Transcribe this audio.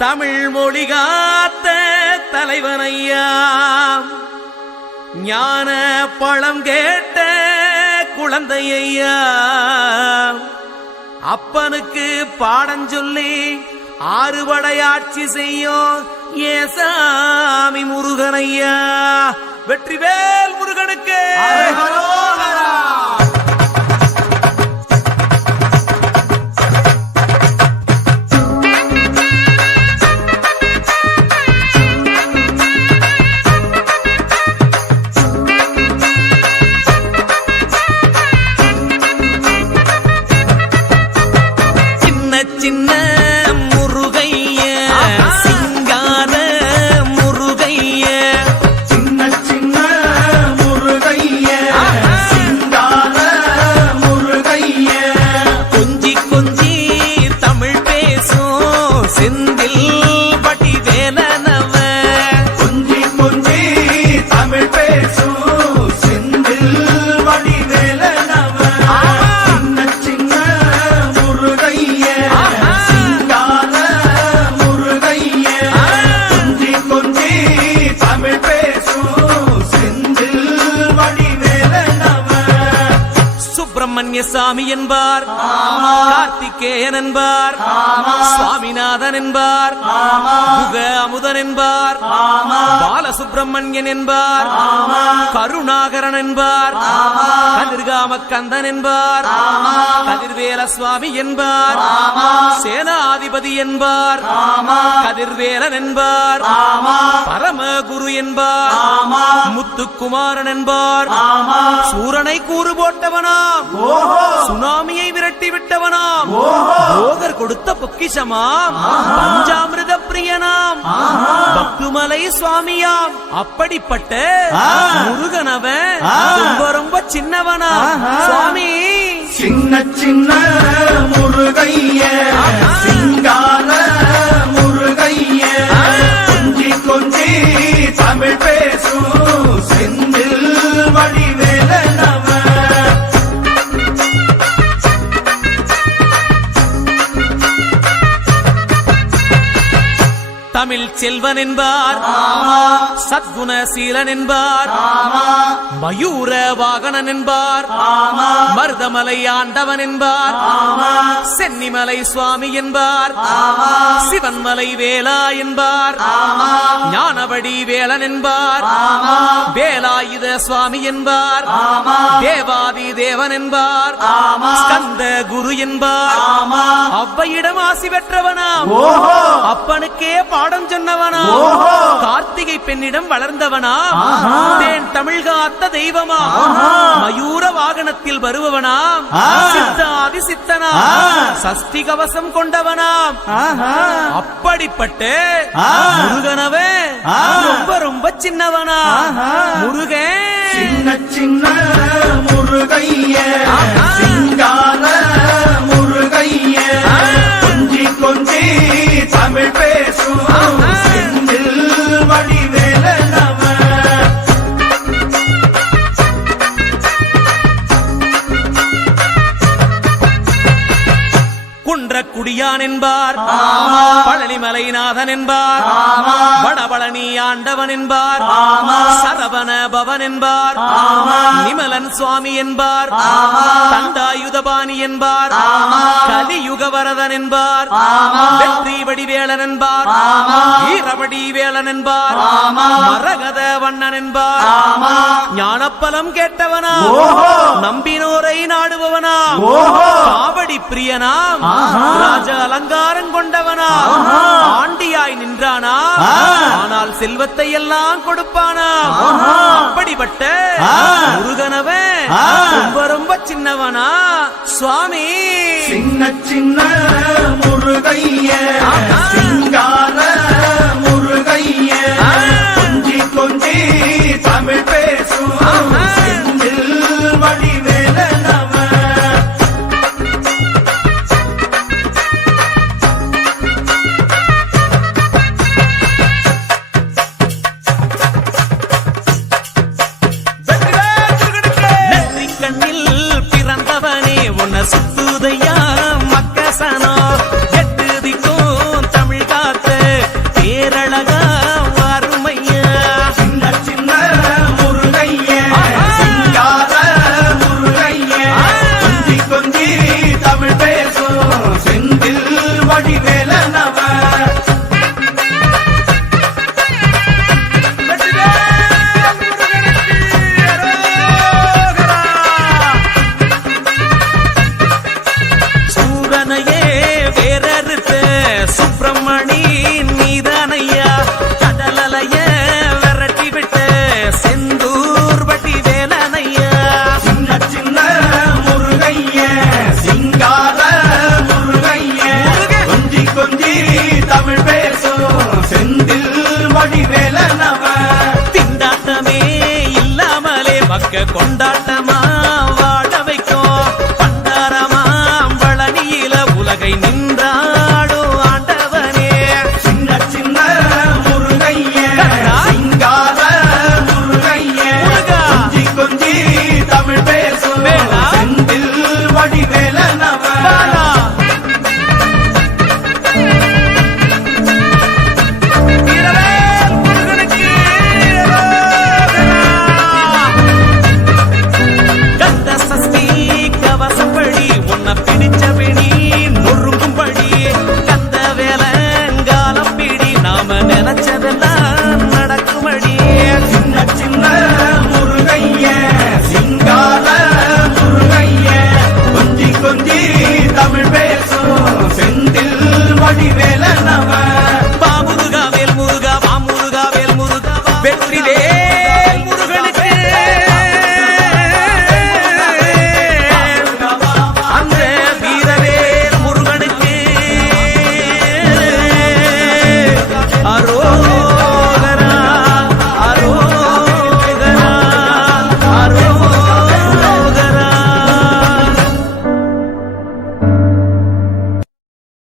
தமிழ் மொழி காத்த தலைவனையா, ஞான பழம் கேட்ட குழந்தையா, அப்பனுக்கு பாடம் சொல்லி ஆறுபடையாட்சி செய்யும் ஏசாமி முருகனையா. வெற்றிவேல் முருகனுக்கு சின்ன முருகைய, சிங்கார முருகைய, சின்ன சின்ன முருகைய, சிங்கார முருகைய, கொஞ்சி கொஞ்சி தமிழ் பேசும் செந்தில் பட்டி வேலனவ, கொஞ்சி கொஞ்சி தமிழ் பேசும் செந்தில் வடிவேலனவ, சின்ன சின்ன முருகைய, சிங்கார முருகைய, கொஞ்சி கொஞ்சி தமிழ் பேசும் செந்தில் வடிவேலனவ. சுப்பிரமணிய சாமி என்பார், கார்த்திகேயன் என்பார், சுவாமிநாதன் என்பார், குக அமுதன் என்பார், பாலசுப்பிரமணியன் என்பார், கருணாகரன் என்பார், கதிர்காம கந்தன் என்பார், கதிர்வேல சுவாமி என்பார், சேனாதிபதி என்பார், கதிர்வேலன் என்பார், பரமகுரு என்பார், முத்துக்குமாரன் என்பார், சூரனை கூறு போட்டவனாம், சுனாமியை விரட்டி விட்டவனாம், போகர் கொடுத்த பொக்கிஷமாம், பஞ்சாமிர்த பிரியனாம், பத்துமலை சுவாமியாம். அப்படிப்பட்ட முருகனவன் ரொம்ப ரொம்ப சின்னவனா சுவாமி. சின்ன சின்ன முருகைய, சிங்கார முருகைய, கொஞ்சி கொஞ்சி தமிழ் பேசும் செந்தில் வடிவேலனவ. தமிழ் செல்வன் என்பார், சத்குணசீலன் என்பார், மயூர வாகனன் என்பார், மருதமலை ஆண்டவன் என்பார், சென்னிமலை சுவாமி என்பார், சிவன்மலை வேலா என்பார், ஞானவடி வேலன் என்பார், வேலாயுத சுவாமி என்பார், தேவாதி தேவன் என்பார், ஸ்கந்த குரு என்பார், அவ்வையிடம் ஆசி பெற்றவனாம், அப்பனுக்கே பாடம் சொன்னவனா, கார்த்திகை பெண்ணிடம் வளர்ந்தவனா, தேன் தமிழ் காத்த தெய்வமா, மயூர வாகனத்தில் வருபவனாம், சித்தாதி சித்தனா, சஷ்டி கவசம் கொண்டவனாம். அப்படிப்பட்ட முருகனவே ரொம்ப ரொம்ப சின்னவனா முருகன். சின்ன சின்ன முருகைய, சிங்கார முருகைய, கொஞ்சி கொஞ்சி தமிழ் பேசும் செந்தில் வடிவேலனவ. குன்றக்குடியான் என்பார், பழனிமலைநாதன் என்பார், வடபழனி ஆண்டவன் என்பார், சரவண பவன் என்பார், நிமலன் சுவாமி என்பார், தண்டாயுதபாணி என்பார், கலியுக வரதன் என்பார், வெற்றி வடிவேலன் என்பார், வீரவடி வேலன் என்பார், மரகத வண்ணன் என்பார், ஞானப்பலம் கேட்டவனா, நம்பினோரை நாடுபவனா, காவடி பிரியனாம், ராஜ அலங்காரம் கொண்டவனா, ஆண்டியாய் நின்றானா, ஆனால் செல்வத்தை எல்லாம் கொடுப்பானா. அப்படிப்பட்ட முருகனவன் ரொம்ப ரொம்ப சின்னவனா சுவாமி. சின்ன சின்ன முருகைய, சிங்கார முருகைய, கொஞ்சி கொஞ்சி தமிழ் பேசும் செந்தில் வடிவேலனவ. சுத்துதையா மக்கசனோ, எட்டு திக்கும் தமிழ் காத்த கொண்டாட்ட